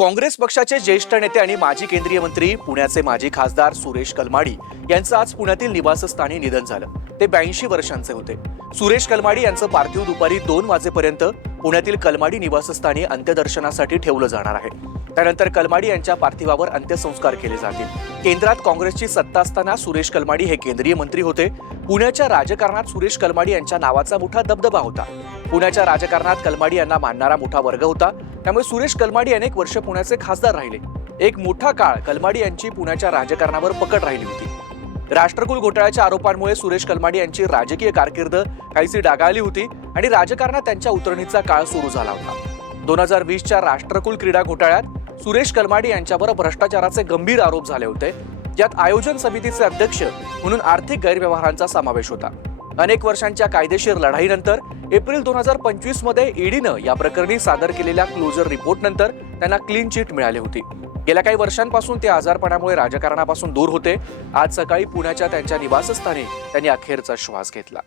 काँग्रेस पक्षाचे ज्येष्ठ नेते आणि माजी केंद्रीय मंत्री पुण्याचे माजी खासदार सुरेश कलमाडी यांचं आज पुण्यातील निवासस्थानी निधन झालं. ते ब्याऐंशी वर्षांचे होते. सुरेश कलमाडी यांचं पार्थिव दुपारी दोन वाजेपर्यंत पुण्यातील कलमाडी निवासस्थानी अंत्यदर्शनासाठी ठेवलं जाणार आहे. त्यानंतर कलमाडी यांच्या पार्थिवावर अंत्यसंस्कार केले जातील. केंद्रात काँग्रेसची सत्ता असताना सुरेश कलमाडी हे केंद्रीय मंत्री होते. पुण्याच्या राजकारणात सुरेश कलमाडी यांच्या नावाचा मोठा दबदबा होता. पुण्याच्या राजकारणात कलमाडी यांना मानणारा मोठा वर्ग होता. त्यामुळे सुरेश कलमाडी अनेक वर्ष पुण्याचे खासदार राहिले. एक मोठा काळ कलमाडी यांची पुण्याच्या राजकारणावर पकड राहिली होती. राष्ट्रकुल घोटाळ्याच्या आरोपांमुळे सुरेश कलमाडी यांची राजकीय कारकीर्द काहीशी डागाळली होती आणि राजकारणात त्यांच्या उतरणीचा काळ सुरू झाला होता. दोन हजार वीसच्या राष्ट्रकुल क्रीडा घोटाळ्यात सुरेश कलमाडी यांच्यावर भ्रष्टाचाराचे गंभीर आरोप झाले होते. यात आयोजन समितीचे अध्यक्ष म्हणून आर्थिक गैरव्यवहारांचा समावेश होता. अनेक वर्षांच्या कायदेशीर लढाईनंतर एप्रिल दोन हजार पंचवीसमध्ये ईडीनं या प्रकरणी सादर केलेल्या क्लोजर रिपोर्टनंतर त्यांना क्लीन चिट मिळाली होती. गेल्या काही वर्षांपासून ते आजारपणामुळे राजकारणापासून दूर होते. आज सकाळी पुण्याच्या त्यांच्या निवासस्थानी त्यांनी अखेरचा श्वास घेतला.